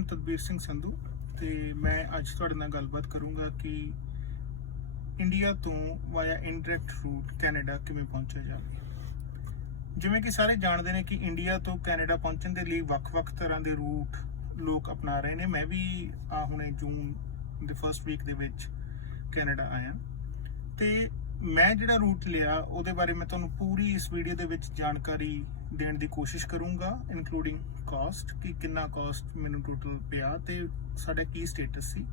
ਨਾਮ ਤਦਬੀਰ ਸਿੰਘ ਸੰਧੂ ਤੇ ਮੈਂ ਅੱਜ ਤੁਹਾਡੇ ਨਾਲ ਗੱਲਬਾਤ ਕਰੂੰਗਾ ਕਿ ਇੰਡੀਆ ਤੋਂ ਵਾਇਆ ਇਨਡਾਇਰੈਕਟ ਰੂਟ ਕੈਨੇਡਾ ਕਿਵੇਂ ਪਹੁੰਚਿਆ ਜਾਵੇ। ਜਿਵੇਂ ਕਿ ਸਾਰੇ ਜਾਣਦੇ ਨੇ ਕਿ ਇੰਡੀਆ ਤੋਂ ਕੈਨੇਡਾ ਪਹੁੰਚਣ ਦੇ ਲਈ ਵੱਖ-ਵੱਖ ਤਰ੍ਹਾਂ ਦੇ ਰੂਟ ਲੋਕ ਅਪਣਾ ਰਹੇ ਨੇ। ਮੈਂ ਵੀ ਹੁਣੇ ਜੂਨ ਦੇ ਫਸਟ ਵੀਕ ਦੇ ਵਿੱਚ ਕੈਨੇਡਾ ਆਇਆ ਤੇ ਮੈਂ ਜਿਹੜਾ ਰੂਟ ਲਿਆ ਉਹਦੇ ਬਾਰੇ ਮੈਂ ਤੁਹਾਨੂੰ ਪੂਰੀ ਇਸ ਵੀਡੀਓ ਦੇ ਵਿੱਚ ਜਾਣਕਾਰੀ ਦੇਣ ਦੀ ਕੋਸ਼ਿਸ਼ ਕਰੂੰਗਾ, ਇਨਕਲੂਡਿੰਗ ਕਾਸਟ, ਕਿ ਕਿੰਨਾ ਕਾਸਟ ਮੈਨੂੰ ਟੋਟਲ ਪਿਆ ਤੇ ਸਾਡਾ ਕੀ ਸਟੇਟਸ ਸੀ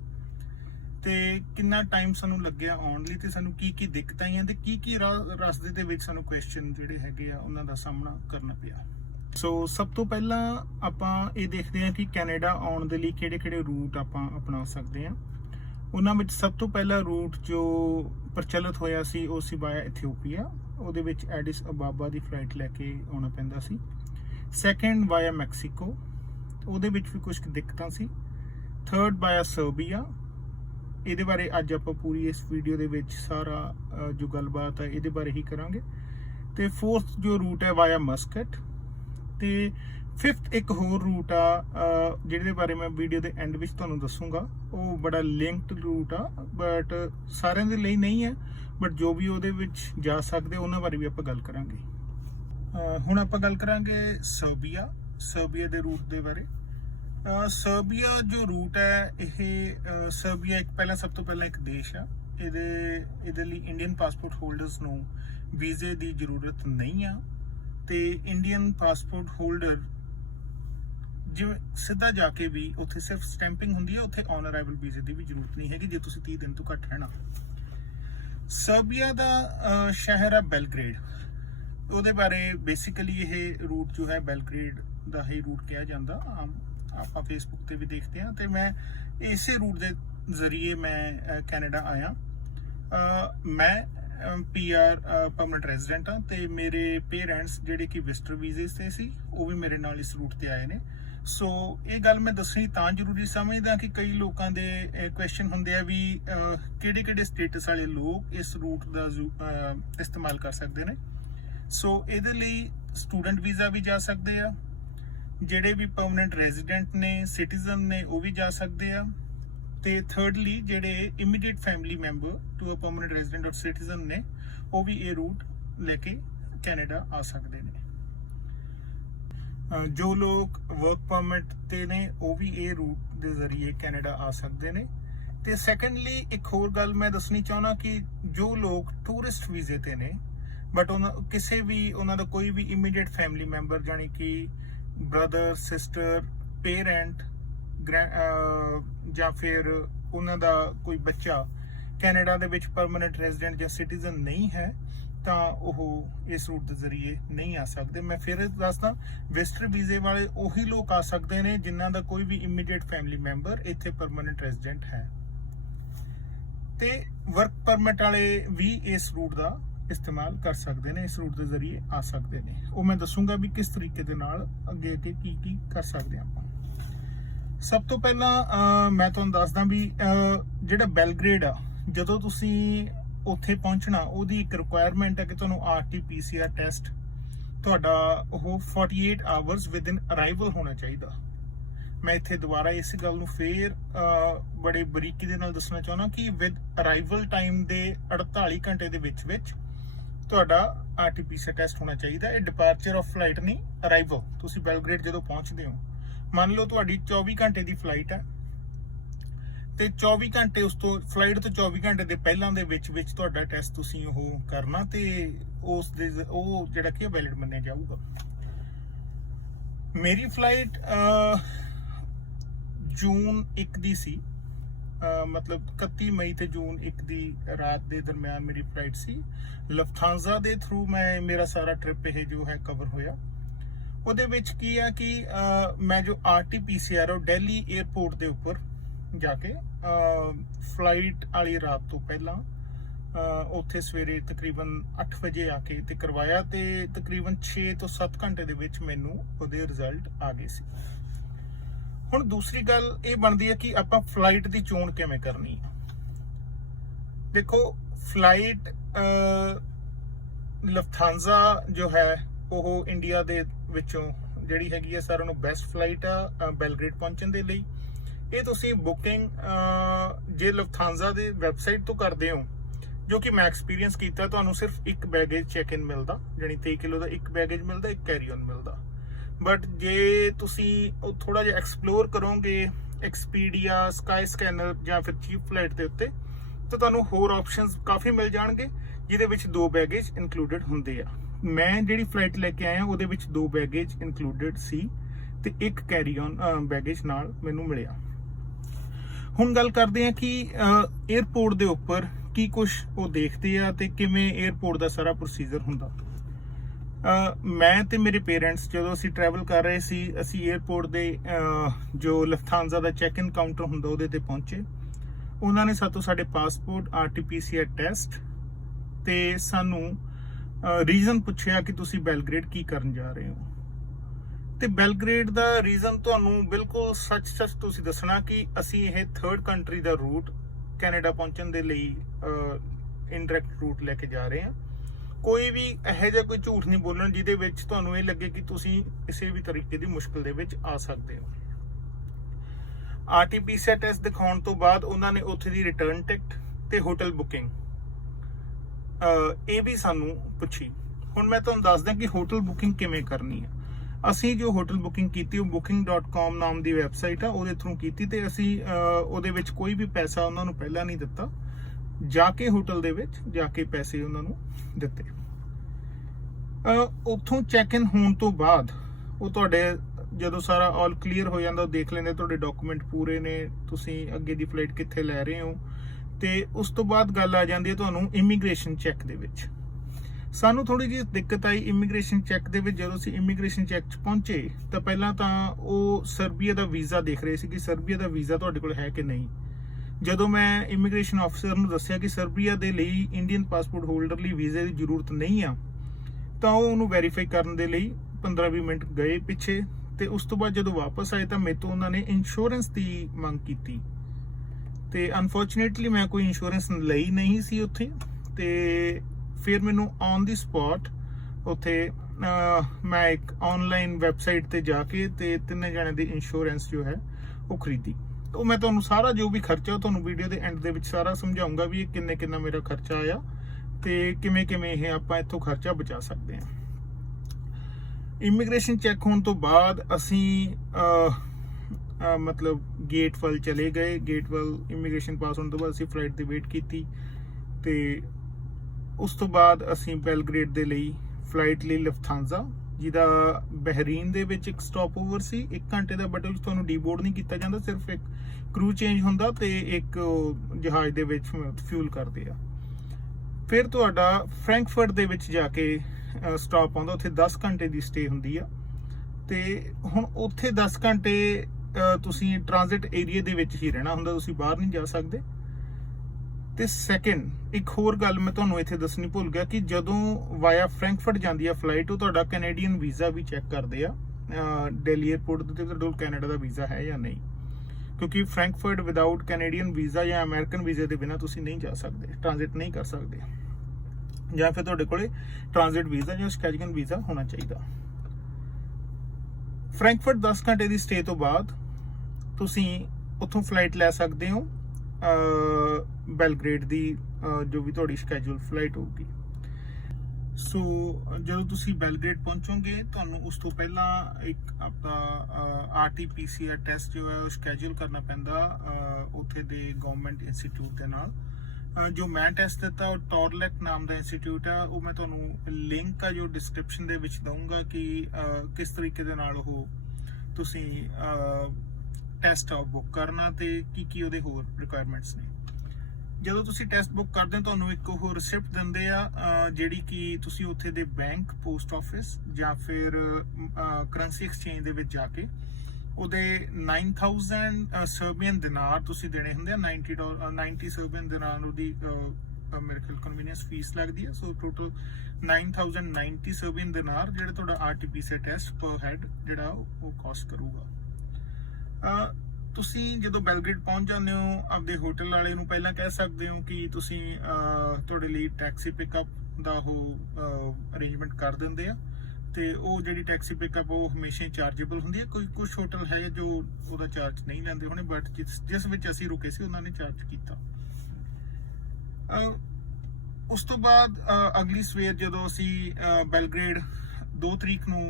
ਤੇ ਕਿੰਨਾ ਟਾਈਮ ਸਾਨੂੰ ਲੱਗਿਆ ਆਉਣ ਲਈ ਤੇ ਸਾਨੂੰ ਕੀ ਕੀ ਦਿੱਕਤਾਂ ਆਈਆਂ ਤੇ ਕੀ ਰਸਤੇ ਦੇ ਵਿੱਚ ਸਾਨੂੰ ਕੁਐਸਚਨ ਜਿਹੜੇ ਹੈਗੇ ਆ ਉਹਨਾਂ ਦਾ ਸਾਹਮਣਾ ਕਰਨਾ ਪਿਆ। ਸੋ ਸਭ ਤੋਂ ਪਹਿਲਾਂ ਆਪਾਂ ਇਹ ਦੇਖਦੇ ਹਾਂ ਕਿ ਕੈਨੇਡਾ ਆਉਣ ਦੇ ਲਈ ਕਿਹੜੇ-ਕਿਹੜੇ ਰੂਟ ਆਪਾਂ ਅਪਣਾ ਸਕਦੇ ਹਾਂ। ਉਹਨਾਂ ਵਿੱਚ ਸਭ ਤੋਂ ਪਹਿਲਾ ਰੂਟ ਜੋ ਪ੍ਰਚਲਿਤ ਹੋਇਆ ਸੀ ਉਹ ਸੀ ਵਾਇਆ ਇਥੀਓਪੀਆ। ਉਹਦੇ ਵਿੱਚ ਐਡਿਸ ਅਬਾਬਾ ਦੀ ਫਲਾਈਟ ਲੈ ਕੇ ਆਉਣਾ ਪੈਂਦਾ ਸੀ। ਸੈਕੰਡ ਵਾਇਆ ਮੈਕਸੀਕੋ, ਉਹਦੇ ਵਿੱਚ ਵੀ ਕੁਝ ਦਿੱਕਤਾਂ ਸੀ। ਥਰਡ ਵਾਇਆ ਸਰਬੀਆ, ਇਹਦੇ ਬਾਰੇ ਅੱਜ ਆਪਾਂ ਪੂਰੀ ਇਸ ਵੀਡੀਓ ਦੇ ਵਿੱਚ ਸਾਰਾ ਜੋ ਗੱਲਬਾਤ ਹੈ ਇਹਦੇ ਬਾਰੇ ਹੀ ਕਰਾਂਗੇ। ਤੇ ਫੋਰਥ ਜੋ ਰੂਟ ਹੈ ਵਾਇਆ ਮਸਕਟ। ਤੇ ਫਿਫਥ ਇੱਕ ਹੋਰ ਰੂਟ ਆ ਜਿਹਦੇ ਬਾਰੇ ਮੈਂ ਵੀਡੀਓ ਦੇ ਐਂਡ ਵਿੱਚ ਤੁਹਾਨੂੰ ਦੱਸੂਗਾ। ਉਹ ਬੜਾ ਲਿੰਕਡ ਰੂਟ ਆ ਬਟ ਸਾਰਿਆਂ ਦੇ ਲਈ ਨਹੀਂ ਹੈ, ਬਟ ਜੋ ਵੀ ਉਹਦੇ ਵਿੱਚ ਜਾ ਸਕਦੇ ਉਹਨਾਂ ਬਾਰੇ ਵੀ ਆਪਾਂ ਗੱਲ ਕਰਾਂਗੇ। ਹੁਣ ਆਪਾਂ ਗੱਲ ਕਰਾਂਗੇ ਸਰਬੀਆ ਦੇ ਰੂਟ ਦੇ ਬਾਰੇ। ਸਰਬੀਆ ਜੋ ਰੂਟ ਹੈ ਇਹ ਸਰਬੀਆ ਸਭ ਤੋਂ ਪਹਿਲਾਂ ਇੱਕ ਦੇਸ਼ ਆ। ਇਹਦੇ ਲਈ ਇੰਡੀਅਨ ਪਾਸਪੋਰਟ ਹੋਲਡਰਸ ਨੂੰ ਵੀਜ਼ੇ ਦੀ ਜ਼ਰੂਰਤ ਨਹੀਂ ਆ ਤੇ ਇੰਡੀਅਨ ਪਾਸਪੋਰਟ ਹੋਲਡਰ ਜਿਵੇਂ ਸਿੱਧਾ ਜਾ ਕੇ ਵੀ ਉੱਥੇ ਸਿਰਫ ਸਟੈਂਪਿੰਗ ਹੁੰਦੀ ਹੈ, ਉੱਥੇ ਔਨ ਅਰਾਈਵਲ ਵੀਜ਼ੇ ਦੀ ਵੀ ਜ਼ਰੂਰਤ ਨਹੀਂ ਹੈਗੀ ਜੇ ਤੁਸੀਂ 30 ਦਿਨ ਤੋਂ ਘੱਟ ਰਹਿਣਾ। ਸਰਬੀਆ ਦਾ ਸ਼ਹਿਰ ਹੈ ਬੈਲਗ੍ਰੇਡ। ਉਹਦੇ ਬਾਰੇ ਬੇਸਿਕਲੀ ਇਹ ਰੂਟ ਜੋ ਹੈ ਬੈਲਗ੍ਰੇਡ ਦਾ ਹੀ ਰੂਟ ਕਿਹਾ ਜਾਂਦਾ। ਆਪਾਂ ਫੇਸਬੁੱਕ ਤੇ ਵੀ ਦੇਖਦੇ ਹਾਂ ਤੇ ਮੈਂ ਇਸੇ ਰੂਟ ਦੇ ਜ਼ਰੀਏ ਮੈਂ ਕੈਨੇਡਾ ਆਇਆ। ਮੈਂ PR ਪਰਮਨੈਂਟ ਰੈਜ਼ੀਡੈਂਟ ਹਾਂ ਤੇ ਮੇਰੇ ਪੇਰੈਂਟਸ ਜਿਹੜੇ ਕਿ ਵਿਜ਼ਟਰ ਵੀਜ਼ੇ ਤੇ ਸੀ ਉਹ ਵੀ ਮੇਰੇ ਨਾਲ ਇਸ ਰੂਟ ਤੇ ਆਏ ਨੇ। ਸੋ ਇਹ ਗੱਲ ਮੈਂ ਦੱਸਣੀ ਤਾਂ ਜ਼ਰੂਰੀ ਸਮਝਦਾ ਕਿ ਕਈ ਲੋਕਾਂ ਦੇ ਕੁਐਸਚਨ ਹੁੰਦੇ ਆ ਵੀ ਕਿਹੜੇ ਸਟੇਟਸ ਵਾਲੇ ਲੋਕ ਇਸ ਰੂਟ ਦਾ ਇਸਤੇਮਾਲ ਕਰ ਸਕਦੇ ਨੇ। ਸੋ ਇਹਦੇ ਲਈ ਸਟੂਡੈਂਟ ਵੀਜ਼ਾ ਵੀ ਜਾ ਸਕਦੇ ਆ, ਜਿਹੜੇ ਵੀ ਪਰਮਨੈਂਟ ਰੈਜ਼ੀਡੈਂਟ ਨੇ, ਸਿਟੀਜ਼ਨ ਨੇ, ਉਹ ਵੀ ਜਾ ਸਕਦੇ ਆ। ਤੇ ਥਰਡਲੀ ਜਿਹੜੇ immediate family member to a permanent resident or citizen ਨੇ ਉਹ ਵੀ ਇਹ ਰੂਟ ਲੈ ਕੇ ਕੈਨੇਡਾ ਆ ਸਕਦੇ ਨੇ। ਜੋ ਲੋਕ ਵਰਕ ਪਰਮਿਟ ਤੇ ਨੇ ਉਹ ਵੀ ਇਹ ਰੂਟ ਦੇ ਜ਼ਰੀਏ ਕੈਨੇਡਾ ਆ ਸਕਦੇ ਨੇ। ਤੇ ਸੈਕੰਡਲੀ ਇੱਕ ਹੋਰ ਗੱਲ ਮੈਂ ਦੱਸਣੀ ਚਾਹੁੰਦਾ ਕਿ ਜੋ ਲੋਕ ਟੂਰਿਸਟ ਵੀਜ਼ੇ ਤੇ ਨੇ ਬਟ ਕਿਸੇ ਵੀ ਉਹਨਾਂ ਦਾ ਕੋਈ ਵੀ ਇਮੀਡੀਏਟ ਫੈਮਿਲੀ ਮੈਂਬਰ ਜਾਨੀ ਕਿ ਬ੍ਰਦਰ, ਸਿਸਟਰ, ਪੇਰੈਂਟ ਜਾਂ ਫਿਰ ਉਹਨਾਂ ਦਾ ਕੋਈ ਬੱਚਾ ਕੈਨੇਡਾ ਦੇ ਵਿੱਚ ਪਰਮਨੈਂਟ ਰੈਜ਼ੀਡੈਂਟ ਜਾਂ ਸਿਟੀਜ਼ਨ ਨਹੀਂ ਹੈ ਤਾਂ ਉਹ ਇਸ ਰੂਟ ਦੇ ਜ਼ਰੀਏ ਨਹੀਂ ਆ ਸਕਦੇ। ਮੈਂ ਫਿਰ ਦੱਸਦਾ, ਵਿਜ਼ਟਰ ਵੀਜ਼ੇ ਵਾਲੇ ਉਹੀ ਲੋਕ ਆ ਸਕਦੇ ਨੇ ਜਿਨ੍ਹਾਂ ਦਾ ਕੋਈ ਵੀ ਇਮੀਡੀਏਟ ਫੈਮਿਲੀ ਮੈਂਬਰ ਇੱਥੇ ਪਰਮਨੈਂਟ ਰੈਜ਼ੀਡੈਂਟ ਹੈ। ਤੇ ਵਰਕ ਪਰਮਿਟ ਵਾਲੇ ਵੀ ਇਸ ਰੂਟ ਦਾ ਇਸਤੇਮਾਲ ਕਰ ਸਕਦੇ ਨੇ, ਇਸ ਰੂਟ ਦੇ ਜ਼ਰੀਏ ਆ ਸਕਦੇ ਨੇ। ਉਹ ਮੈਂ ਦੱਸੂਗਾ ਵੀ ਕਿਸ ਤਰੀਕੇ ਦੇ ਨਾਲ ਅੱਗੇ ਕੀ ਕਰ ਸਕਦੇ ਆਪਾਂ। ਸਭ ਤੋਂ ਪਹਿਲਾਂ ਮੈਂ ਤੁਹਾਨੂੰ ਦੱਸਦਾ ਵੀ ਜਿਹੜਾ ਬੈਲਗ੍ਰੇਡ ਆ, ਜਦੋਂ ਤੁਸੀਂ ਉੱਥੇ ਪਹੁੰਚਣਾ ਉਹਦੀ ਇੱਕ ਰਿਕੁਆਇਰਮੈਂਟ ਹੈ ਕਿ ਤੁਹਾਨੂੰ RT-PCR ਟੈਸਟ ਤੁਹਾਡਾ ਉਹ 48 ਆਵਰਸ ਵਿਦਿਨ ਅਰਾਈਵਲ ਹੋਣਾ ਚਾਹੀਦਾ। ਮੈਂ ਇੱਥੇ ਦੁਬਾਰਾ ਇਸ ਗੱਲ ਨੂੰ ਫੇਰ ਬੜੇ ਬਰੀਕੀ ਦੇ ਨਾਲ ਦੱਸਣਾ ਚਾਹੁੰਦਾ ਕਿ ਵਿਦ ਅਰਾਈਵਲ ਟਾਈਮ ਦੇ 48 ਘੰਟੇ ਦੇ ਵਿੱਚ ਤੁਹਾਡਾ RT-PCR ਟੈਸਟ ਹੋਣਾ ਚਾਹੀਦਾ। ਇਹ ਡਿਪਾਰਚਰ ਆਫ ਫਲਾਈਟ ਨਹੀਂ, ਅਰਾਈਵਲ। ਤੁਸੀਂ ਬੈਲਗ੍ਰੇਡ ਜਦੋਂ ਪਹੁੰਚਦੇ ਹੋ, ਮੰਨ ਲਓ ਤੁਹਾਡੀ 24 ਘੰਟੇ ਦੀ ਫਲਾਈਟ ਹੈ ਤੇ 24 ਘੰਟੇ ਉਸ ਤੋਂ ਫਲਾਈਟ ਤੋਂ 24 ਘੰਟੇ ਦੇ ਪਹਿਲਾਂ ਦੇ ਵਿੱਚ ਤੁਹਾਡਾ ਟੈਸਟ ਤੁਸੀਂ ਉਹ ਕਰਨਾ ਤੇ ਉਹ ਜਿਹੜਾ ਕਿ ਵੈਲਿਡ ਮੰਨਿਆ ਜਾਊਗਾ। ਮੇਰੀ ਫਲਾਈਟ ਜੂਨ 1 ਦੀ ਸੀ, ਮਤਲਬ 31 ਮਈ ਤੇ ਜੂਨ 1 ਦੀ ਰਾਤ ਦੇ ਦਰਮਿਆਨ ਮੇਰੀ ਫਲਾਈਟ ਸੀ। ਲਫਥਾਂਜ਼ਾ ਦੇ ਥਰੂ ਮੇਰਾ ਸਾਰਾ ਟ੍ਰਿਪ ਇਹ ਜੋ ਹੈ ਕਵਰ ਹੋਇਆ। ਉਹਦੇ ਵਿੱਚ ਕੀ ਆ ਕਿ ਮੈਂ ਜੋ RT-PCR ਉਹ ਦਿੱਲੀ 에ਅਰਪੋਰਟ ਦੇ ਉੱਪਰ ਜਾ ਕੇ ਫਲਾਈਟ ਵਾਲੀ ਰਾਤ ਤੋਂ ਪਹਿਲਾਂ ਉੱਥੇ ਸਵੇਰੇ ਤਕਰੀਬਨ 8 ਵਜੇ ਆ ਕੇ ਤੇ ਕਰਵਾਇਆ ਤੇ ਤਕਰੀਬਨ 6 ਤੋਂ 7 ਘੰਟੇ ਦੇ ਵਿੱਚ ਮੈਨੂੰ ਉਹਦੇ ਰਿਜ਼ਲਟ ਆ ਗਏ ਸੀ। ਹੁਣ ਦੂਸਰੀ ਗੱਲ ਇਹ ਬਣਦੀ ਹੈ ਕਿ ਆਪਾਂ ਫਲਾਈਟ ਦੀ ਚੋਣ ਕਿਵੇਂ ਕਰਨੀ ਹੈ। ਦੇਖੋ, ਫਲਾਈਟ ਲਫਥਾਂਜ਼ਾ ਜੋ ਹੈ ਉਹ ਇੰਡੀਆ ਦੇ ਵਿੱਚੋਂ ਜਿਹੜੀ ਹੈਗੀ ਆ ਸਾਰਿਆਂ ਨੂੰ ਬੈਸਟ ਫਲਾਈਟ ਆ ਬੈਲਗ੍ਰੇਡ ਪਹੁੰਚਣ ਦੇ ਲਈ। ਇਹ ਤੁਸੀਂ ਬੁਕਿੰਗ ਜੇ ਲੁਫਥਾਂਜ਼ਾ ਦੇ ਵੈਬਸਾਈਟ ਤੋਂ ਕਰਦੇ ਹੋ, ਜੋ ਕਿ ਮੈਂ ਐਕਸਪੀਰੀਅੰਸ ਕੀਤਾ, ਤੁਹਾਨੂੰ ਸਿਰਫ ਇੱਕ ਬੈਗੇਜ ਚੈੱਕ ਇਨ ਮਿਲਦਾ, ਜਾਣੀ 23 ਕਿਲੋ ਦਾ ਇੱਕ ਬੈਗੇਜ ਮਿਲਦਾ, ਇੱਕ ਕੈਰੀ ਔਨ ਮਿਲਦਾ। ਬਟ ਜੇ ਤੁਸੀਂ ਉਹ ਥੋੜਾ ਜਿਹਾ ਐਕਸਪਲੋਰ ਕਰੋਗੇ ਐਕਸਪੀਡੀਆ, ਸਕਾਈ ਸਕੈਨਰ ਜਾਂ ਫਿਰ ਚੀਪ ਫਲਾਈਟ ਦੇ ਉੱਤੇ, ਤਾਂ ਤੁਹਾਨੂੰ ਹੋਰ ਆਪਸ਼ਨਸ ਕਾਫੀ ਮਿਲ ਜਾਣਗੇ ਜਿਹਦੇ ਵਿੱਚ 2 ਬੈਗੇਜ ਇਨਕਲੂਡਡ ਹੁੰਦੇ ਆ। ਮੈਂ ਜਿਹੜੀ ਫਲਾਈਟ ਲੈ ਕੇ ਆਇਆ ਉਹਦੇ ਵਿੱਚ 2 ਬੈਗੇਜ ਇਨਕਲੂਡਡ ਸੀ ਤੇ ਇੱਕ ਕੈਰੀ ਔਨ ਬੈਗੇਜ ਨਾਲ ਮੈਨੂੰ ਮਿਲਿਆ। ਹੁਣ ਗੱਲ ਕਰਦੇ ਆ ਕਿ 에ਅਰਪੋਰਟ ਦੇ ਉੱਪਰ ਕੀ ਕੁਝ ਉਹ ਦੇਖਦੇ ਆ ਤੇ ਕਿਵੇਂ 에ਅਰਪੋਰਟ ਦਾ ਸਾਰਾ ਪ੍ਰੋਸੀਜਰ ਹੁੰਦਾ। ਮੈਂ ਤੇ ਮੇਰੇ ਪੇਰੈਂਟਸ ਜਦੋਂ ਅਸੀਂ ਟਰੈਵਲ ਕਰ ਰਹੇ ਸੀ, ਅਸੀਂ 에ਅਰਪੋਰਟ ਦੇ ਜੋ Lufthansa the check in counter ਹੁੰਦਾ ਉਹਦੇ ਤੇ ਪਹੁੰਚੇ। ਉਹਨਾਂ ਨੇ ਸਾਤੋਂ ਸਾਡੇ ਪਾਸਪੋਰਟ, RT-PCR ਟੈਸਟ ਤੇ ਸਾਨੂੰ ਰੀਜ਼ਨ ਪੁੱਛਿਆ ਕਿ ਤੁਸੀਂ ਬੈਲਗ੍ਰੇਡ ਕੀ ਕਰਨ ਜਾ ਰਹੇ ਹੋ। ਤੇ ਬੈਲਗ੍ਰੇਡ ਦਾ ਰੀਜ਼ਨ ਤੁਹਾਨੂੰ ਬਿਲਕੁਲ ਸੱਚ ਤੁਸੀਂ ਦੱਸਣਾ ਕਿ ਅਸੀਂ ਇਹ 3rd ਕੰਟਰੀ ਦਾ ਰੂਟ ਕੈਨੇਡਾ ਪਹੁੰਚਣ ਦੇ ਲਈ ਇਨਡਾਇਰੈਕਟ ਰੂਟ ਲੈ ਕੇ ਜਾ ਰਹੇ ਹਾਂ। ਕੋਈ ਵੀ ਇਹੋ ਜਿਹਾ ਕੋਈ ਝੂਠ ਨਹੀਂ ਬੋਲਣ ਜਿਹਦੇ ਵਿੱਚ ਤੁਹਾਨੂੰ ਇਹ ਲੱਗੇ ਕਿ ਤੁਸੀਂ ਕਿਸੇ ਵੀ ਤਰੀਕੇ ਦੀ ਮੁਸ਼ਕਲ ਦੇ ਵਿੱਚ ਆ ਸਕਦੇ ਹੋ। RT-PCR ਟੈਸਟ ਦਿਖਾਉਣ ਤੋਂ ਬਾਅਦ ਉਹਨਾਂ ਨੇ ਉੱਥੇ ਦੀ ਰਿਟਰਨ ਟਿਕਟ ਤੇ ਹੋਟਲ ਬੁਕਿੰਗ ਇਹ ਵੀ ਸਾਨੂੰ ਪੁੱਛੀ। ਹੁਣ ਮੈਂ ਤੁਹਾਨੂੰ ਦੱਸਦਾ ਕਿ ਹੋਟਲ ਬੁਕਿੰਗ ਕਿਵੇਂ ਕਰਨੀ ਹੈ। ਅਸੀਂ ਜੋ ਹੋਟਲ ਬੁਕਿੰਗ ਕੀਤੀ ਉਹ booking.com ਨਾਮ ਦੀ ਵੈਬਸਾਈਟ ਆ, ਉਹਦੇ ਥਰੂ ਕੀਤੀ ਤੇ ਅਸੀਂ ਉਹਦੇ ਵਿੱਚ ਕੋਈ ਵੀ ਪੈਸਾ ਉਹਨਾਂ ਨੂੰ ਪਹਿਲਾਂ ਨਹੀਂ ਦਿੱਤਾ। ਜਾ ਕੇ ਹੋਟਲ ਦੇ ਵਿੱਚ ਜਾ ਕੇ ਪੈਸੇ ਉਹਨਾਂ ਨੂੰ ਦਿੱਤੇ। ਉੱਥੋਂ ਚੈੱਕ ਇਨ ਹੋਣ ਤੋਂ ਬਾਅਦ ਉਹ ਤੁਹਾਡੇ ਜਦੋਂ ਸਾਰਾ ਆਲ ਕਲੀਅਰ ਹੋ ਜਾਂਦਾ, ਉਹ ਦੇਖ ਲੈਂਦੇ ਤੁਹਾਡੇ ਡਾਕੂਮੈਂਟ ਪੂਰੇ ਨੇ, ਤੁਸੀਂ ਅੱਗੇ ਦੀ ਫਲਾਈਟ ਕਿੱਥੇ ਲੈ ਰਹੇ ਹੋ। ਤੇ ਉਸ ਤੋਂ ਬਾਅਦ ਗੱਲ ਆ ਜਾਂਦੀ ਹੈ ਤੁਹਾਨੂੰ ਇਮੀਗ੍ਰੇਸ਼ਨ ਚੈੱਕ ਦੇ ਵਿੱਚ। ਸਾਨੂੰ ਥੋੜੀ ਜਿਹੀ ਦਿੱਕਤ ਆਈ ਇਮੀਗ੍ਰੇਸ਼ਨ ਚੈੱਕ ਦੇ ਵਿੱਚ। ਜਦੋਂ ਅਸੀਂ ਇਮੀਗ੍ਰੇਸ਼ਨ ਚੈੱਕ 'ਚ ਪਹੁੰਚੇ ਤਾਂ ਪਹਿਲਾਂ ਤਾਂ ਉਹ ਸਰਬੀਆ ਦਾ ਵੀਜ਼ਾ ਦੇਖ ਰਹੇ ਸੀ ਕਿ ਸਰਬੀਆ ਦਾ ਵੀਜ਼ਾ ਤੁਹਾਡੇ ਕੋਲ ਹੈ ਕਿ ਨਹੀਂ। ਜਦੋਂ ਮੈਂ ਇਮੀਗ੍ਰੇਸ਼ਨ ਆਫਿਸਰ ਨੂੰ ਦੱਸਿਆ ਕਿ ਸਰਬੀਆ ਦੇ ਲਈ ਇੰਡੀਅਨ ਪਾਸਪੋਰਟ ਹੋਲਡਰ ਲਈ ਵੀਜ਼ੇ ਦੀ ਜ਼ਰੂਰਤ ਨਹੀਂ ਆ, ਤਾਂ ਉਹ ਉਹਨੂੰ ਵੈਰੀਫਾਈ ਕਰਨ ਦੇ ਲਈ 15-20 ਮਿੰਟ ਗਏ ਪਿੱਛੇ। ਤੇ ਉਸ ਤੋਂ ਬਾਅਦ ਜਦੋਂ ਵਾਪਸ ਆਏ ਤਾਂ ਮੇਰੇ ਤੋਂ ਉਹਨਾਂ ਨੇ ਇੰਸ਼ੋਰੈਂਸ ਦੀ ਮੰਗ ਕੀਤੀ ਤੇ ਅਨਫੋਰਚੂਨੇਟਲੀ ਮੈਂ ਕੋਈ ਇੰਸ਼ੋਰੈਂਸ ਲਈ ਨਹੀਂ ਸੀ ਉੱਥੇ। ਤੇ ਫਿਰ ਮੈਨੂੰ ਔਨ ਦੀ ਸਪੌਟ ਉੱਥੇ ਮੈਂ ਇੱਕ ਆਨਲਾਈਨ ਵੈਬਸਾਈਟ ਤੇ ਜਾ ਕੇ ਤੇ 3 ਜਣਿਆਂ ਦੀ ਇੰਸ਼ੋਰੈਂਸ ਜੋ ਹੈ ਉਹ ਖਰੀਦੀ। ਉਹ ਮੈਂ ਤੁਹਾਨੂੰ ਸਾਰਾ ਜੋ ਵੀ ਖਰਚਾ ਉਹ ਤੁਹਾਨੂੰ ਵੀਡੀਓ ਦੇ ਐਂਡ ਦੇ ਵਿੱਚ ਸਾਰਾ ਸਮਝਾਉਂਗਾ ਵੀ ਇਹ ਕਿੰਨਾ ਮੇਰਾ ਖਰਚਾ ਆਇਆ ਤੇ ਕਿਵੇਂ ਇਹ ਆਪਾਂ ਇੱਥੋਂ ਖਰਚਾ ਬਚਾ ਸਕਦੇ ਹਾਂ। ਇਮੀਗ੍ਰੇਸ਼ਨ ਚੈੱਕ ਹੋਣ ਤੋਂ ਬਾਅਦ ਅਸੀਂ ਮਤਲਬ ਗੇਟ ਵੱਲ ਚਲੇ ਗਏ। ਗੇਟ ਵੱਲ ਇਮੀਗ੍ਰੇਸ਼ਨ ਪਾਸ ਹੋਣ ਤੋਂ ਬਾਅਦ ਅਸੀਂ ਫਲਾਈਟ ਦੀ ਵੇਟ ਕੀਤੀ ਤੇ ਉਸ ਤੋਂ ਬਾਅਦ ਅਸੀਂ ਬੈਲਗ੍ਰੇਡ ਦੇ ਲਈ ਫਲਾਈਟ ਲਈ ਲੁਫਥਾਂਜ਼ਾ, ਜਿਹਦਾ ਬਹਿਰੀਨ ਦੇ ਵਿੱਚ ਇੱਕ ਸਟਾਪ ਓਵਰ ਸੀ 1 ਘੰਟੇ ਦਾ, ਬਟ ਉਸ ਤੁਹਾਨੂੰ ਡੀਬੋਰਡ ਨਹੀਂ ਕੀਤਾ ਜਾਂਦਾ, ਸਿਰਫ ਇੱਕ ਕਰੂ ਚੇਂਜ ਹੁੰਦਾ ਤੇ ਇੱਕ ਜਹਾਜ਼ ਦੇ ਵਿੱਚ ਫਿਊਲ ਕਰਦੇ ਆ। ਫਿਰ ਤੁਹਾਡਾ ਫਰੈਂਕਫਰਟ ਦੇ ਵਿੱਚ ਜਾ ਕੇ ਸਟਾਪ ਆਉਂਦਾ, ਉੱਥੇ 10 ਘੰਟੇ ਦੀ ਸਟੇ ਹੁੰਦੀ ਆ। ਤੇ ਹੁਣ ਉੱਥੇ 10 ਘੰਟੇ ਤੁਸੀਂ ਟ੍ਰਾਂਜ਼ਿਟ ਏਰੀਆ ਦੇ ਵਿੱਚ ਹੀ ਰਹਿਣਾ ਹੁੰਦਾ, ਤੁਸੀਂ ਬਾਹਰ ਨਹੀਂ ਜਾ ਸਕਦੇ। ਤੇ ਸੈਕਿੰਡ ਇੱਕ ਹੋਰ ਗੱਲ ਮੈਂ ਤੁਹਾਨੂੰ ਇੱਥੇ ਦੱਸਣੀ ਭੁੱਲ ਗਿਆ ਕਿ ਜਦੋਂ ਵਾਇਆ ਫਰੈਂਕਫਰਟ ਜਾਂਦੀ ਆ ਫਲਾਈਟ, ਉਹ ਤੁਹਾਡਾ ਕੈਨੇਡੀਅਨ ਵੀਜ਼ਾ ਵੀ ਚੈੱਕ ਕਰਦੇ ਆ ਦਿੱਲੀ 에ਅਰਪੋਰਟ ਤੇ ਤੁਹਾਡੇ ਕੋਲ ਕੈਨੇਡਾ ਦਾ ਵੀਜ਼ਾ ਹੈ ਜਾਂ ਨਹੀਂ, ਕਿਉਂਕਿ ਫਰੈਂਕਫਰਟ ਵਿਦਆਊਟ ਕੈਨੇਡੀਅਨ ਵੀਜ਼ਾ ਜਾਂ ਅਮਰੀਕਨ ਵੀਜ਼ੇ ਦੇ ਬਿਨਾਂ ਤੁਸੀਂ ਨਹੀਂ ਜਾ ਸਕਦੇ, ਟ੍ਰਾਂਜ਼ਿਟ ਨਹੀਂ ਕਰ ਸਕਦੇ, ਜਾਂ ਫਿਰ ਤੁਹਾਡੇ ਕੋਲੇ ਟ੍ਰਾਂਜ਼ਿਟ ਵੀਜ਼ਾ ਜਾਂ ਸਕੈਜੂਅਲ ਵੀਜ਼ਾ ਹੋਣਾ ਚਾਹੀਦਾ। ਫਰੈਂਕਫਰਟ 10 ਘੰਟੇ ਦੀ ਸਟੇ ਤੋਂ ਬਾਅਦ ਤੁਸੀਂ ਉੱਥੋਂ ਫਲਾਈਟ ਲੈ ਸਕਦੇ ਹੋ ਬੈਲਗ੍ਰੇਡ ਦੀ ਜੋ ਵੀ ਤੁਹਾਡੀ ਸਕੈਜੂਅਲ ਫਲਾਈਟ ਹੋਊਗੀ। ਸੋ ਜਦੋਂ ਤੁਸੀਂ ਬੈਲਗ੍ਰੇਡ ਪਹੁੰਚੋਗੇ ਤੁਹਾਨੂੰ ਉਸ ਤੋਂ ਪਹਿਲਾਂ ਇੱਕ ਆਪਣਾ RT-PCR ਟੈਸਟ ਜੋ ਹੈ ਉਹ ਸਕੈਜੂਅਲ ਕਰਨਾ ਪੈਂਦਾ ਉੱਥੇ ਦੇ ਗਵਰਨਮੈਂਟ ਇੰਸਟੀਚਿਊਟ ਦੇ ਨਾਲ। ਜੋ ਮੈਂ ਟੈਸਟ ਦਿੱਤਾ ਉਹ ਟੋਰਲੈਕ ਨਾਮ ਦਾ ਇੰਸਟੀਚਿਊਟ ਆ, ਉਹ ਮੈਂ ਤੁਹਾਨੂੰ ਲਿੰਕ ਆ ਜੋ ਡਿਸਕ੍ਰਿਪਸ਼ਨ ਦੇ ਵਿੱਚ ਦਊਂਗਾ ਕਿ ਕਿਸ ਤਰੀਕੇ ਦੇ ਨਾਲ ਉਹ ਤੁਸੀਂ ਟੈਸਟ ਬੁੱਕ ਕਰਨਾ ਤੇ ਕੀ ਉਹਦੇ ਹੋਰ ਰਿਕੁਆਇਰਮੈਂਟਸ ਨੇ। ਜਦੋਂ ਤੁਸੀਂ ਟੈਸਟ ਬੁੱਕ ਕਰਦੇ ਹੋ ਤੁਹਾਨੂੰ ਇੱਕ ਹੋਰ ਰਿਸਿਪਟ ਦਿੰਦੇ ਆ ਜਿਹੜੀ ਕਿ ਤੁਸੀਂ ਉੱਥੇ ਦੇ ਬੈਂਕ, ਪੋਸਟ ਆਫਿਸ ਜਾਂ ਫਿਰ ਕਰੰਸੀ ਐਕਸਚੇਂਜ ਦੇ ਵਿੱਚ ਜਾ ਕੇ ਉਹਦੇ 9000 ਸਰਬੀਅਨ ਦਿਨਾਰ ਤੁਸੀਂ ਦੇਣੇ ਹੁੰਦੇ ਆ। 90 ਸਰਬੀਅਨ ਦਿਨਾਰ ਉਹਦੀ ਮੇਰੇ ਖਿਆਲ ਕਨਵੀਨੀਅੰਸ ਫੀਸ ਲੱਗਦੀ ਹੈ। ਸੋ ਟੋਟਲ 9090 ਸਰਬੀਅਨ ਦਿਨਾਰ ਜਿਹੜਾ ਤੁਹਾਡਾ RT-PCR ਟੈਸਟ ਪਰ ਹੈਡ ਜਿਹੜਾ ਉਹ ਕਾਸਟ ਕਰੂਗਾ। ਤੁਸੀਂ ਜਦੋਂ ਬੈਲਗ੍ਰੇਡ ਪਹੁੰਚ ਜਾਂਦੇ ਹੋ ਆਪਦੇ ਹੋਟਲ ਵਾਲੇ ਨੂੰ ਪਹਿਲਾਂ ਕਹਿ ਸਕਦੇ ਹੋ ਕਿ ਤੁਸੀਂ ਤੁਹਾਡੇ ਲਈ ਟੈਕਸੀ ਪਿਕਅਪ ਦਾ ਉਹ ਅਰੇਂਜਮੈਂਟ ਕਰ ਦਿੰਦੇ ਆ ਤੇ ਉਹ ਜਿਹੜੀ ਟੈਕਸੀ ਪਿਕਅਪ ਉਹ ਹਮੇਸ਼ਾ ਚਾਰਜੇਬਲ ਹੁੰਦੀ ਹੈ। ਕੁਝ ਹੋਟਲ ਹੈ ਜੋ ਉਹਦਾ ਚਾਰਜ ਨਹੀਂ ਲੈਂਦੇ ਹੋਣੇ, ਬਟ ਜਿਸ ਵਿੱਚ ਅਸੀਂ ਰੁਕੇ ਸੀ ਉਹਨਾਂ ਨੇ ਚਾਰਜ ਕੀਤਾ। ਉਸ ਤੋਂ ਬਾਅਦ ਅਗਲੀ ਸਵੇਰ ਜਦੋਂ ਅਸੀਂ ਬੈਲਗ੍ਰੇਡ 2 ਤਰੀਕ ਨੂੰ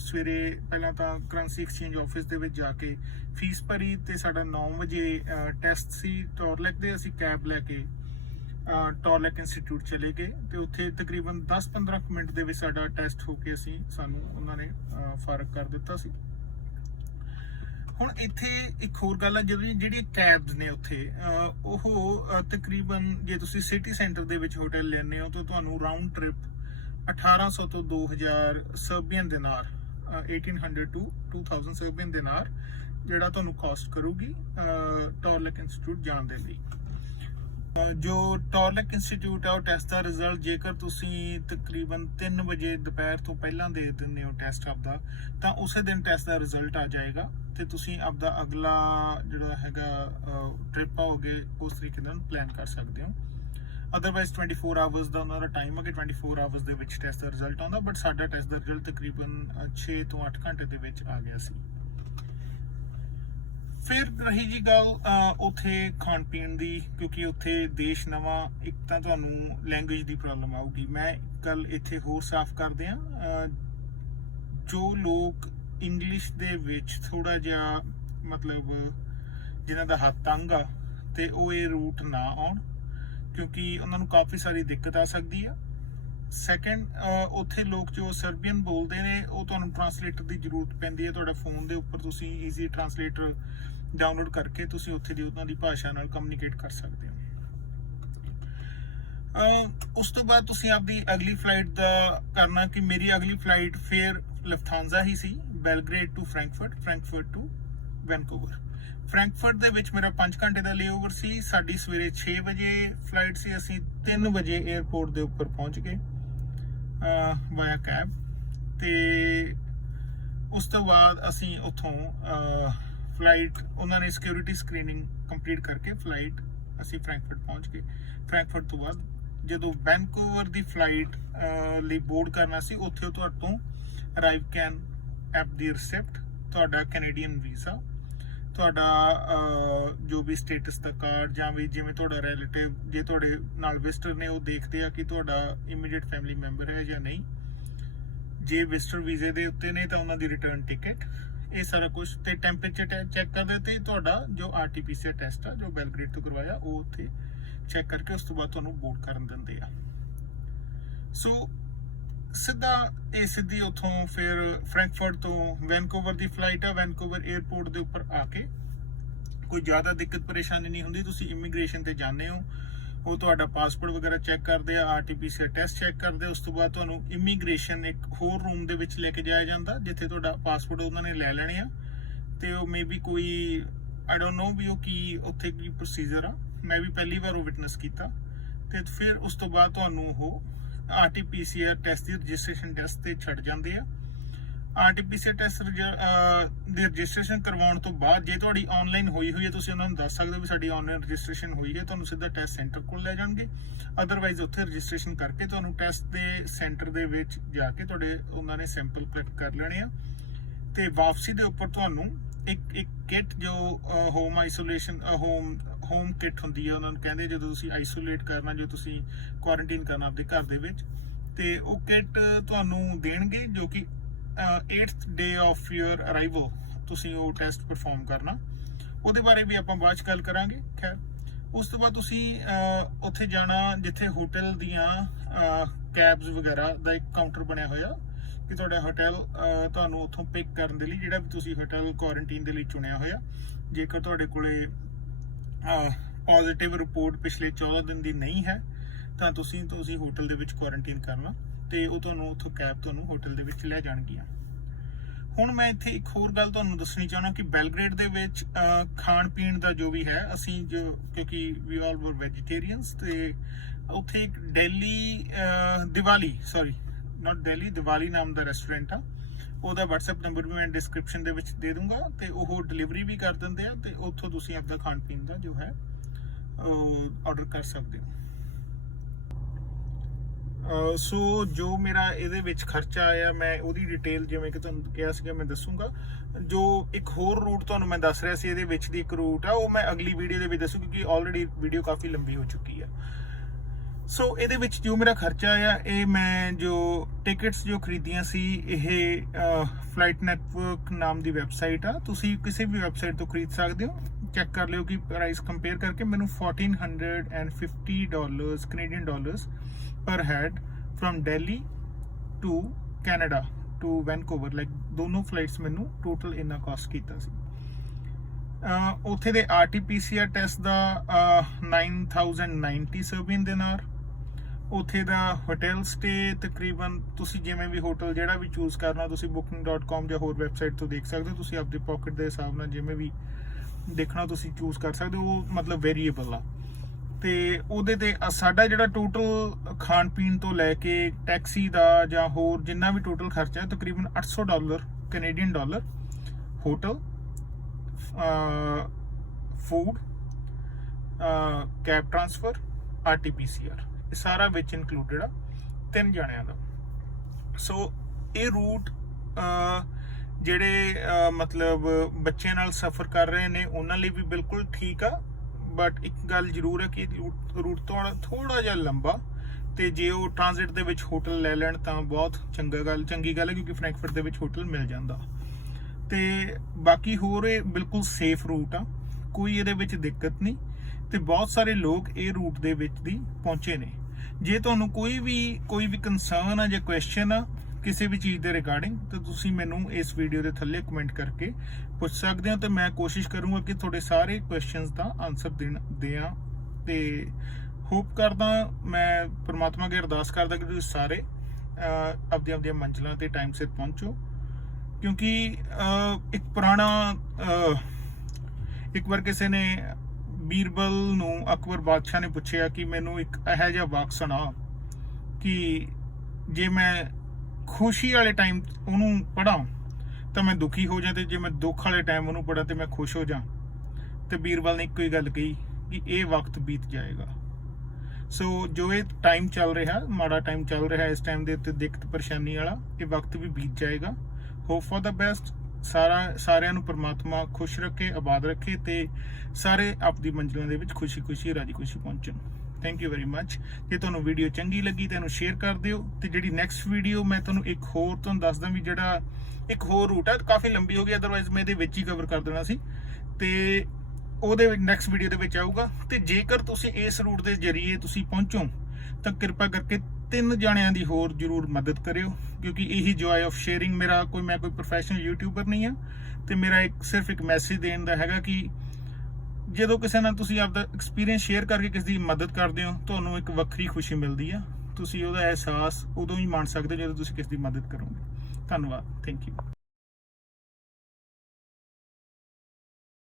ਸਵੇਰੇ ਪਹਿਲਾਂ ਤਾਂ ਕਰੰਸੀ ਐਕਸਚੇਂਜ ਆਫਿਸ ਦੇ ਵਿੱਚ ਜਾ ਕੇ ਫੀਸ ਭਰੀ ਤੇ ਸਾਡਾ 9 ਵਜੇ ਟੈਸਟ ਸੀ ਟੋਰਲੈਕ ਦੇ। ਅਸੀਂ ਕੈਬ ਲੈ ਕੇ ਟੋਰਲੈਕ ਇੰਸਟੀਚਿਊਟ ਚਲੇ ਗਏ ਤੇ ਉੱਥੇ ਤਕਰੀਬਨ 10-15 ਮਿੰਟ ਦੇ ਵਿੱਚ ਸਾਡਾ ਟੈਸਟ ਹੋ ਕੇ ਸਾਨੂੰ ਉਹਨਾਂ ਨੇ ਫਾਰਗ ਕਰ ਦਿੱਤਾ ਸੀ। ਹੁਣ ਇੱਥੇ ਇੱਕ ਹੋਰ ਗੱਲ ਹੈ, ਜਿਹੜੀ ਕੈਬਸ ਨੇ ਉੱਥੇ ਉਹ ਤਕਰੀਬਨ ਜੇ ਤੁਸੀਂ ਸਿਟੀ ਸੈਂਟਰ ਦੇ ਵਿੱਚ ਹੋਟਲ ਲੈਂਦੇ ਹੋ ਤਾਂ ਤੁਹਾਨੂੰ ਰਾਊਂਡ ਟ੍ਰਿਪ 1800 ਤੋਂ 2000 ਸਰਬੀਅਨ ਦਿਨਾਰ 1800 to 2000 ਸਰਬੀਅਨ ਦਿਨਾਰ ਜਿਹੜਾ ਤੁਹਾਨੂੰ ਕਾਸਟ ਕਰੂਗੀ ਟੋਰਲੈਕ ਇੰਸਟੀਚਿਊਟ ਜਾਣ ਦੇ ਲਈ। ਜੋ ਟੋਰਲੈਕ ਇੰਸਟੀਚਿਊਟ ਆ ਉਹ ਟੈਸਟ ਦਾ ਰਿਜ਼ਲਟ ਜੇਕਰ ਤੁਸੀਂ ਤਕਰੀਬਨ 3 ਵਜੇ ਦੁਪਹਿਰ ਤੋਂ ਪਹਿਲਾਂ ਦੇ ਦਿੰਦੇ ਹੋ ਟੈਸਟ ਆਪਦਾ, ਤਾਂ ਉਸੇ ਦਿਨ ਟੈਸਟ ਦਾ ਰਿਜ਼ਲਟ ਆ ਜਾਏਗਾ ਤੇ ਤੁਸੀਂ ਆਪਦਾ ਅਗਲਾ ਜਿਹੜਾ ਹੈਗਾ ਟ੍ਰਿਪ ਆਓਗੇ ਉਸ ਤਰੀਕੇ ਨਾਲ ਪਲਾਨ ਕਰ ਸਕਦੇ ਹੋ। ਅਦਰਵਾਈਜ਼ 24 ਆਵਰਸ ਦਾ ਉਹਨਾਂ ਦਾ ਟਾਈਮ ਹੈ ਕਿ 24 ਆਵਰਸ ਦੇ ਵਿੱਚ ਟੈਸਟ ਦਾ ਰਿਜ਼ਲਟ ਆਉਂਦਾ, ਬਟ ਸਾਡਾ ਟੈਸਟ ਦਾ ਰਿਜ਼ਲਟ ਤਕਰੀਬਨ 6 ਤੋਂ 8 ਘੰਟੇ ਦੇ ਵਿੱਚ ਆ ਗਿਆ ਸੀ। ਫਿਰ ਰਹੀ ਜੀ ਗੱਲ ਉੱਥੇ ਖਾਣ ਪੀਣ ਦੀ, ਕਿਉਂਕਿ ਉੱਥੇ ਦੇਸ਼ ਨਵਾਂ, ਇੱਕ ਤਾਂ ਤੁਹਾਨੂੰ ਲੈਂਗੁਏਜ ਦੀ ਪ੍ਰੋਬਲਮ ਆਊਗੀ। ਮੈਂ ਗੱਲ ਇੱਥੇ ਹੋਰ ਸਾਫ਼ ਕਰਦੇ ਹਾਂ, ਜੋ ਲੋਕ ਇੰਗਲਿਸ਼ ਦੇ ਵਿੱਚ ਥੋੜਾ ਜਿਹਾ ਮਤਲਬ ਜਿਨ੍ਹਾਂ ਦਾ ਹੱਥ ਤੰਗ ਆ ਤੇ ਉਹ ਇਹ ਰੂਟ ਨਾ ਆਉਣ, ਕਿਉਂਕਿ ਉਹਨਾਂ ਨੂੰ ਕਾਫੀ ਸਾਰੀ ਦਿੱਕਤ ਆ ਸਕਦੀ ਆ। ਸੈਕੰਡ, ਉੱਥੇ ਲੋਕ ਜੋ ਸਰਬੀਅਨ ਬੋਲਦੇ ਨੇ ਉਹ ਤੁਹਾਨੂੰ ਟਰਾਂਸਲੇਟਰ ਦੀ ਜ਼ਰੂਰਤ ਪੈਂਦੀ ਹੈ। ਤੁਹਾਡਾ ਫੋਨ ਦੇ ਉੱਪਰ ਤੁਸੀਂ ਈਜ਼ੀ ਟਰਾਂਸਲੇਟਰ ਡਾਊਨਲੋਡ ਕਰਕੇ ਤੁਸੀਂ ਉੱਥੇ ਦੀ ਉਹਨਾਂ ਦੀ ਭਾਸ਼ਾ ਨਾਲ ਕਮਿਊਨੀਕੇਟ ਕਰ ਸਕਦੇ ਹੋ। ਉਸ ਤੋਂ ਬਾਅਦ ਤੁਸੀਂ ਆਪਦੀ ਅਗਲੀ ਫਲਾਈਟ ਦਾ ਕਰਨਾ ਕਿ ਮੇਰੀ ਅਗਲੀ ਫਲਾਈਟ ਫਿਰ ਲਫਥਾਂਜ਼ਾ ਹੀ ਸੀ, Belgrade to Frankfurt to Vancouver. Frankfurt ਦੇ ਵਿੱਚ ਮੇਰਾ 5 ਘੰਟੇ ਦਾ ਲੇਓਵਰ ਸੀ। ਸਾਡੀ ਸਵੇਰੇ 6 ਵਜੇ ਫਲਾਈਟ ਸੀ। ਅਸੀਂ 3 ਵਜੇ 에ਅਰਪੋਰਟ ਦੇ ਉੱਪਰ ਪਹੁੰਚ ਗਏ ਵਾਇਆ ਕੈਬ, ਤੇ ਉਸ ਤੋਂ ਬਾਅਦ ਅਸੀਂ ਉੱਥੋਂ ਫਲਾਈਟ ਉਹਨਾਂ ਨੇ ਸਿਕਿਉਰਿਟੀ ਸਕਰੀਨਿੰਗ ਕੰਪਲੀਟ ਕਰਕੇ ਫਲਾਈਟ ਅਸੀਂ ਫਰੈਂਕਫਰਟ ਪਹੁੰਚ ਗਏ। ਫਰੈਂਕਫਰਟ ਤੋਂ ਬਾਅਦ ਜਦੋਂ ਵੈਨਕੂਵਰ ਦੀ ਫਲਾਈਟ ਲਈ ਬੋਰਡ ਕਰਨਾ ਸੀ, ਉੱਥੇ ਤੁਹਾਡੇ ਤੋਂ arrive can app the receipt, ਤੁਹਾਡਾ ਕੈਨੇਡੀਅਨ ਵੀਜ਼ਾ, ਤੁਹਾਡਾ ਜੋ ਵੀ ਸਟੇਟਸ ਦਾ ਕਾਰਡ, ਜਾਂ ਵੀ ਜਿਵੇਂ ਤੁਹਾਡਾ ਰਿਲੇਟਿਵ ਜੇ ਤੁਹਾਡੇ ਨਾਲ ਵਿਜ਼ਟਰ ਨੇ ਉਹ ਦੇਖਦੇ ਆ ਕਿ ਤੁਹਾਡਾ ਇਮੀਡੀਏਟ ਫੈਮਿਲੀ ਮੈਂਬਰ ਹੈ ਜਾਂ ਨਹੀਂ। ਜੇ ਵਿਜ਼ਟਰ ਵੀਜ਼ੇ ਦੇ ਉੱਤੇ ਨੇ ਤਾਂ ਉਹਨਾਂ ਦੀ ਰਿਟਰਨ ਟਿਕਟ, ਇਹ ਸਾਰਾ ਕੁਝ, ਤੇ ਟੈਂਪਰੇਚਰ ਚੈੱਕ ਕਰਦੇ ਤੇ ਤੁਹਾਡਾ ਜੋ RT-PCR ਟੈਸਟ ਆ ਜੋ ਬੈਲਗ੍ਰੇਡ ਤੋਂ ਕਰਵਾਇਆ ਉਹ ਉੱਥੇ ਚੈੱਕ ਕਰਕੇ ਉਸ ਤੋਂ ਬਾਅਦ ਤੁਹਾਨੂੰ ਬੋਰਡ ਕਰਨ ਦਿੰਦੇ ਆ। ਸੋ ਸਿੱਧੀ ਉੱਥੋਂ ਫਿਰ ਫਰੈਂਕਫਰਟ ਤੋਂ ਵੈਨਕੂਵਰ ਦੀ ਫਲਾਈਟ ਆ। ਵੈਨਕੂਵਰ 에ਅਰਪੋਰਟ ਦੇ ਉੱਪਰ ਆ ਕੇ ਕੋਈ ਜ਼ਿਆਦਾ ਦਿੱਕਤ ਪਰੇਸ਼ਾਨੀ ਨਹੀਂ ਹੁੰਦੀ। ਤੁਸੀਂ ਇਮੀਗ੍ਰੇਸ਼ਨ ਤੇ ਜਾਂਦੇ ਹੋ, ਉਹ ਤੁਹਾਡਾ ਪਾਸਪੋਰਟ ਵਗੈਰਾ ਚੈੱਕ ਕਰਦੇ ਆ, RT-PCR ਟੈਸਟ ਚੈੱਕ ਕਰਦੇ, ਉਸ ਤੋਂ ਬਾਅਦ ਤੁਹਾਨੂੰ ਇਮੀਗ੍ਰੇਸ਼ਨ ਇੱਕ ਹੋਰ ਰੂਮ ਦੇ ਵਿੱਚ ਲੈ ਕੇ ਜਾਇਆ ਜਾਂਦਾ ਜਿੱਥੇ ਤੁਹਾਡਾ ਪਾਸਪੋਰਟ ਉਹਨਾਂ ਨੇ ਲੈ ਲੈਣੇ ਆ, ਤੇ ਉਹ ਮੇਬੀ ਕੋਈ ਆਈ ਡੋਨਟ ਨੋ ਵੀ ਉਹ ਕੀ ਉੱਥੇ ਕੀ ਪ੍ਰੋਸੀਜਰ ਆ। ਮੈਂ ਵੀ ਪਹਿਲੀ ਵਾਰ ਉਹ ਵਿਟਨੈਸ ਕੀਤਾ। ਤੇ ਫਿਰ ਉਸ ਤੋਂ ਬਾਅਦ ਤੁਹਾਨੂੰ ਉਹ RT-PCR ਟੈਸਟ ਦੀ ਰਜਿਸਟ੍ਰੇਸ਼ਨ ਟੈਸਟ ਤੇ ਛੱਡ ਜਾਂਦੇ ਆ। RT-PCR ਟੈਸਟ ਦੀ ਰਜਿਸਟ੍ਰੇਸ਼ਨ ਕਰਵਾਉਣ ਤੋਂ ਬਾਅਦ ਜੇ ਤੁਹਾਡੀ ਆਨਲਾਈਨ ਹੋਈ ਹੈ ਤੁਸੀਂ ਉਹਨਾਂ ਨੂੰ ਦੱਸ ਸਕਦੇ ਹੋ ਵੀ ਸਾਡੀ ਆਨਲਾਈਨ ਰਜਿਸਟ੍ਰੇਸ਼ਨ ਹੋਈ ਹੈ, ਤੁਹਾਨੂੰ ਸਿੱਧਾ ਟੈਸਟ ਸੈਂਟਰ ਕੋਲ ਲੈ ਜਾਣਗੇ। ਅਦਰਵਾਈਜ਼ ਉੱਥੇ ਰਜਿਸਟ੍ਰੇਸ਼ਨ ਕਰਕੇ ਤੁਹਾਨੂੰ ਟੈਸਟ ਦੇ ਸੈਂਟਰ ਦੇ ਵਿੱਚ ਜਾ ਕੇ ਤੁਹਾਡੇ ਉਹਨਾਂ ਨੇ ਸੈਂਪਲ ਕਲੈਕਟ ਕਰ ਲੈਣੇ ਆ, ਤੇ ਵਾਪਸੀ ਦੇ ਉੱਪਰ ਤੁਹਾਨੂੰ ਇੱਕ ਕਿਟ ਜੋ ਹੋਮ ਆਈਸੋਲੇਸ਼ਨ ਹੋਮ ਕਿਟ ਹੁੰਦੀ ਹੈ, ਉਹਨਾਂ ਨੂੰ ਕਹਿੰਦੇ ਜਦੋਂ ਤੁਸੀਂ ਆਈਸੋਲੇਟ ਕਰਨਾ, ਜੋ ਤੁਸੀਂ ਕੁਆਰੰਟਾਈਨ ਕਰਨਾ ਆਪਣੇ ਘਰ ਦੇ ਵਿੱਚ, ਤੇ ਉਹ ਕਿਟ ਤੁਹਾਨੂੰ ਦੇਣਗੇ ਜੋ ਕਿ 8th day of your arrival ਤੁਸੀਂ ਉਹ ਟੈਸਟ ਪਰਫਾਰਮ ਕਰਨਾ। ਉਹਦੇ ਬਾਰੇ ਵੀ ਆਪਾਂ ਬਾਅਦ ਚ ਗੱਲ ਕਰਾਂਗੇ। ਖੈਰ, ਉਸ ਤੋਂ ਬਾਅਦ ਤੁਸੀਂ ਉੱਥੇ ਜਾਣਾ ਜਿੱਥੇ ਹੋਟਲ ਦੀਆਂ ਕੈਬਸ ਵਗੈਰਾ ਦਾ ਇੱਕ ਕਾਊਂਟਰ ਬਣਿਆ ਹੋਇਆ ਕਿ ਤੁਹਾਡਾ ਹੋਟਲ ਤੁਹਾਨੂੰ ਉੱਥੋਂ ਪਿਕ ਕਰਨ ਦੇ ਲਈ, ਜਿਹੜਾ ਵੀ ਤੁਸੀਂ ਹੋਟਲ ਕੁਆਰੰਟਾਈਨ ਦੇ ਲਈ ਚੁਣਿਆ ਹੋਇਆ, ਜੇਕਰ ਤੁਹਾਡੇ ਕੋਲੇ ਪੋਜ਼ਿਟਿਵ ਰਿਪੋਰਟ ਪਿਛਲੇ 14 ਦਿਨ ਦੀ ਨਹੀਂ ਹੈ ਤਾਂ ਤੁਸੀਂ ਹੋਟਲ ਦੇ ਵਿੱਚ ਕੁਆਰੰਟਾਈਨ ਕਰਨਾ, ਤੇ ਉਹ ਤੁਹਾਨੂੰ ਉੱਥੋਂ ਕੈਬ ਤੁਹਾਨੂੰ ਹੋਟਲ ਦੇ ਵਿੱਚ ਲੈ ਜਾਣਗੀਆਂ। ਹੁਣ ਮੈਂ ਇੱਥੇ ਇੱਕ ਹੋਰ ਗੱਲ ਤੁਹਾਨੂੰ ਦੱਸਣੀ ਚਾਹੁੰਦਾ ਕਿ ਬੈਲਗ੍ਰੇਡ ਦੇ ਵਿੱਚ ਖਾਣ ਪੀਣ ਦਾ ਜੋ ਵੀ ਹੈ, ਅਸੀਂ ਕਿਉਂਕਿ ਵੀ ਆਲ ਵਰ ਵੈਜੀਟੇਰੀਅਨਸ, ਤੇ ਉੱਥੇ ਇੱਕ ਦੀਵਾਲੀ ਨਾਮ ਦਾ ਰੈਸਟੋਰੈਂਟ ਆ, ਉਹਦਾ WhatsApp ਨੰਬਰ ਵੀ ਮੈਂ ਡਿਸਕ੍ਰਿਪਸ਼ਨ ਦੇ ਵਿੱਚ ਦੇ ਦੂੰਗਾ, ਤੇ ਉਹ ਡਿਲੀਵਰੀ ਵੀ ਕਰ ਦਿੰਦੇ ਆ, ਤੇ ਉੱਥੋਂ ਤੁਸੀਂ ਆਪਦਾ ਖਾਣ ਪੀਣ ਦਾ ਜੋ ਹੈ ਆਰਡਰ ਕਰ ਸਕਦੇ ਹੋ। ਸੋ ਜੋ ਮੇਰਾ ਇਹਦੇ ਵਿੱਚ ਖਰਚਾ ਆਇਆ ਮੈਂ ਉਹਦੀ ਡਿਟੇਲ ਜਿਵੇਂ ਕਿ ਤੁਹਾਨੂੰ ਕਿਹਾ ਸੀਗਾ ਮੈਂ ਦੱਸੂਗਾ। ਜੋ ਇੱਕ ਹੋਰ ਰੂਟ ਤੁਹਾਨੂੰ ਮੈਂ ਦੱਸ ਰਿਹਾ ਸੀ ਇਹਦੇ ਵਿੱਚ ਦੀ ਇੱਕ ਰੂਟ ਆ ਉਹ ਮੈਂ ਅਗਲੀ ਵੀਡੀਓ ਦੇ ਵਿੱਚ ਦੱਸੂ ਕਿਉਂਕਿ ਆਲਰੇਡੀ ਵੀਡੀਓ ਕਾਫੀ ਲੰਬੀ ਹੋ ਚੁੱਕੀ ਆ। ਸੋ ਇਹਦੇ ਵਿੱਚ ਜੋ ਮੇਰਾ ਖਰਚਾ ਆਇਆ ਇਹ ਮੈਂ ਜੋ ਟਿਕਟਸ ਜੋ ਖਰੀਦੀਆਂ ਸੀ ਇਹ ਫਲਾਈਟ ਨੈਟਵਰਕ ਨਾਮ ਦੀ ਵੈਬਸਾਈਟ ਆ, ਤੁਸੀਂ ਕਿਸੇ ਵੀ ਵੈਬਸਾਈਟ ਤੋਂ ਖਰੀਦ ਸਕਦੇ ਹੋ। ਚੈੱਕ ਕਰ ਲਿਓ ਕਿ ਪ੍ਰਾਈਸ ਕੰਪੇਅਰ ਕਰਕੇ ਮੈਨੂੰ $1450 Canadian dollars per head from Delhi to Canada to Vancouver like ਦੋਨੋਂ ਫਲਾਈਟਸ ਮੈਨੂੰ ਟੋਟਲ ਇੰਨਾ ਕਾਸਟ ਕੀਤਾ ਸੀ। ਉੱਥੇ ਦੇ RT-PCR ਟੈਸਟ ਦਾ 9090 ਸਰਬੀਅਨ ਦਿਨਾਰ। ਉੱਥੇ ਦਾ ਹੋਟਲ ਸਟੇ ਤਕਰੀਬਨ ਤੁਸੀਂ ਜਿਵੇਂ ਵੀ ਹੋਟਲ ਜਿਹੜਾ ਵੀ ਚੂਜ਼ ਕਰਨਾ ਤੁਸੀਂ booking.com ਜਾਂ ਹੋਰ ਵੈਬਸਾਈਟ ਤੋਂ ਦੇਖ ਸਕਦੇ ਹੋ। ਤੁਸੀਂ ਆਪਦੇ ਪਾਕਟ ਦੇ ਹਿਸਾਬ ਨਾਲ ਜਿਵੇਂ ਵੀ ਦੇਖਣਾ ਤੁਸੀਂ ਚੂਜ਼ ਕਰ ਸਕਦੇ ਹੋ, ਉਹ ਮਤਲਬ ਵੇਰੀਏਬਲ ਆ। ਤੇ ਉਹਦੇ ਤੇ ਸਾਡਾ ਜਿਹੜਾ ਟੋਟਲ ਖਾਣ ਪੀਣ ਤੋਂ ਲੈ ਕੇ ਟੈਕਸੀ ਦਾ ਜਾਂ ਹੋਰ ਜਿੰਨਾ ਵੀ ਟੋਟਲ ਖਰਚਾ ਹੈ ਤਕਰੀਬਨ $800 Canadian dollar. Hotel, food, cab transfer, RT-PCR ਇਹ ਸਾਰਾ ਵਿੱਚ ਇਨਕਲੂਡਡ ਆ 3 ਜਣਿਆਂ ਦਾ। ਸੋ ਇਹ ਰੂਟ ਜਿਹੜੇ ਮਤਲਬ ਬੱਚਿਆਂ ਨਾਲ ਸਫ਼ਰ ਕਰ ਰਹੇ ਨੇ ਉਹਨਾਂ ਲਈ ਵੀ ਬਿਲਕੁਲ ਠੀਕ ਆ, ਬਟ ਇੱਕ ਗੱਲ ਜ਼ਰੂਰ ਹੈ ਕਿ ਰੂਟ ਥੋੜਾ ਜਿਹਾ ਲੰਬਾ, ਤੇ ਜੇ ਉਹ ਟ੍ਰਾਂਜ਼ਿਟ ਦੇ ਵਿੱਚ ਹੋਟਲ ਲੈ ਲੈਣ ਤਾਂ ਬਹੁਤ ਚੰਗੀ ਗੱਲ ਹੈ ਕਿਉਂਕਿ ਫਰੈਂਕਫਰਟ ਦੇ ਵਿੱਚ ਹੋਟਲ ਮਿਲ ਜਾਂਦਾ। ਤੇ ਬਾਕੀ ਹੋਰ ਇਹ ਬਿਲਕੁਲ ਸੇਫ ਰੂਟ ਆ, ਕੋਈ ਇਹਦੇ ਵਿੱਚ ਦਿੱਕਤ ਨਹੀਂ ਤੇ ਬਹੁਤ ਸਾਰੇ ਲੋਕ ਇਹ ਰੂਟ ਦੇ ਵਿੱਚ ਦੀ ਪਹੁੰਚੇ ਨੇ। ਜੇ ਤੁਹਾਨੂੰ ਕੋਈ ਵੀ ਕੰਸਰਨ ਆ ਜਾਂ ਕੁਐਸਚਨ ਆ ਕਿਸੇ ਵੀ ਚੀਜ਼ ਦੇ ਰਿਗਾਰਡਿੰਗ ਤਾਂ ਤੁਸੀਂ ਮੈਨੂੰ ਇਸ ਵੀਡੀਓ ਦੇ ਥੱਲੇ ਕਮੈਂਟ ਕਰਕੇ ਪੁੱਛ ਸਕਦੇ ਹੋ ਤੇ ਮੈਂ ਕੋਸ਼ਿਸ਼ ਕਰੂੰਗਾ ਕਿ ਤੁਹਾਡੇ ਸਾਰੇ ਕੁਐਸਚਨਸ ਦਾ ਆਨਸਰ ਦਿਆਂ। ਤੇ ਹੋਪ ਕਰਦਾ, ਮੈਂ ਪ੍ਰਮਾਤਮਾ ਅੱਗੇ ਅਰਦਾਸ ਕਰਦਾ ਕਿ ਤੁਸੀਂ ਸਾਰੇ ਆਪਦੀਆਂ ਮੰਜ਼ਿਲਾਂ ਤੇ ਟਾਈਮ ਸਿਰ ਪਹੁੰਚੋ। ਕਿਉਂਕਿ ਇੱਕ ਵਾਰ ਕਿਸੇ ਨੇ ਬੀਰਬਲ ਨੂੰ ਅਕਬਰ ਬਾਦਸ਼ਾਹ ਨੇ ਪੁੱਛਿਆ ਕਿ ਮੈਨੂੰ ਇੱਕ ਇਹੋ ਜਿਹਾ ਵਾਕ ਸੁਣਾ ਕਿ ਜੇ ਮੈਂ ਖੁਸ਼ੀ ਵਾਲੇ ਟਾਈਮ ਉਹਨੂੰ ਪੜ੍ਹਾਂ ਤਾਂ ਮੈਂ ਦੁਖੀ ਹੋ ਜਾਂ ਤੇ ਜੇ ਮੈਂ ਦੁੱਖ ਵਾਲੇ ਟਾਈਮ ਉਹਨੂੰ ਪੜ੍ਹਾਂ ਤੇ ਮੈਂ ਖੁਸ਼ ਹੋ ਜਾਂ। ਤੇ ਬੀਰਬਲ ਨੇ ਇੱਕੋ ਹੀ ਗੱਲ ਕਹੀ ਕਿ ਇਹ ਵਕਤ ਬੀਤ ਜਾਏਗਾ। ਸੋ ਜੋ ਇਹ ਟਾਈਮ ਚੱਲ ਰਿਹਾ, ਮਾੜਾ ਟਾਈਮ ਚੱਲ ਰਿਹਾ ਇਸ ਟਾਈਮ ਦੇ ਉੱਤੇ ਦਿੱਕਤ ਪਰੇਸ਼ਾਨੀ ਵਾਲਾ, ਇਹ ਵਕਤ ਵੀ ਬੀਤ ਜਾਏਗਾ। Hope for the best. ਸਾਰਿਆਂ ਨੂੰ ਪਰਮਾਤਮਾ ਖੁਸ਼ ਰੱਖੇ, ਆਬਾਦ ਰੱਖੇ ਤੇ ਸਾਰੇ ਆਪਦੀ ਮੰਜ਼ਿਲਾਂ ਦੇ ਵਿੱਚ ਖੁਸ਼ੀ ਰਾਜੀ ਖੁਸ਼ੀ ਪਹੁੰਚਣ। Thank you very much. ਜੇ ਤੁਹਾਨੂੰ ਵੀਡੀਓ ਚੰਗੀ ਲੱਗੀ ਤਾਂ ਇਹਨੂੰ ਸ਼ੇਅਰ ਕਰ ਦਿਓ। ਤੇ ਜਿਹੜੀ ਨੈਕਸਟ ਵੀਡੀਓ ਮੈਂ ਤੁਹਾਨੂੰ ਇੱਕ ਹੋਰ ਤੁਹਾਨੂੰ ਦੱਸਦਾ ਵੀ ਜਿਹੜਾ ਇੱਕ ਹੋਰ ਰੂਟ ਹੈ, ਕਾਫੀ ਲੰਬੀ ਹੋ ਗਈ, ਅਦਰਵਾਈਜ਼ ਮੈਂ ਇਹਦੇ ਵਿੱਚ ਹੀ ਕਵਰ ਕਰ ਦੇਣਾ ਸੀ ਤੇ ਉਹਦੇ ਵਿੱਚ ਨੈਕਸਟ ਵੀਡੀਓ ਦੇ ਵਿੱਚ ਆਊਗਾ। ਤੇ ਜੇਕਰ ਤੁਸੀਂ ਇਸ ਰੂਟ ਦੇ ਜ਼ਰੀਏ ਤੁਸੀਂ ਪਹੁੰਚੋ ਤਾਂ ਕਿਰਪਾ ਕਰਕੇ 3 ਜਣਿਆਂ ਦੀ ਹੋਰ ਜ਼ਰੂਰ ਮਦਦ ਕਰਿਓ ਕਿਉਂਕਿ ਇਹੀ ਜੋਏ ਆਫ ਸ਼ੇਅਰਿੰਗ। ਮੈਂ ਕੋਈ ਪ੍ਰੋਫੈਸ਼ਨਲ ਯੂਟਿਊਬਰ ਨਹੀਂ ਆ ਤੇ ਮੇਰਾ ਸਿਰਫ ਇੱਕ ਮੈਸੇਜ ਦੇਣ ਦਾ ਹੈਗਾ ਕਿ ਜਦੋਂ ਕਿਸੇ ਨਾਲ ਤੁਸੀਂ ਆਪਦਾ ਐਕਸਪੀਰੀਅੰਸ ਸ਼ੇਅਰ ਕਰਕੇ ਕਿਸੇ ਦੀ ਮਦਦ ਕਰਦੇ ਹੋ ਤੁਹਾਨੂੰ ਇੱਕ ਵੱਖਰੀ ਖੁਸ਼ੀ ਮਿਲਦੀ ਆ। ਤੁਸੀਂ ਉਹਦਾ ਅਹਿਸਾਸ ਉਦੋਂ ਹੀ ਮਾਣ ਸਕਦੇ ਹੋ ਜਦੋਂ ਤੁਸੀਂ ਕਿਸੇ ਦੀ ਮਦਦ ਕਰੋਗੇ। ਧੰਨਵਾਦ। Thank you.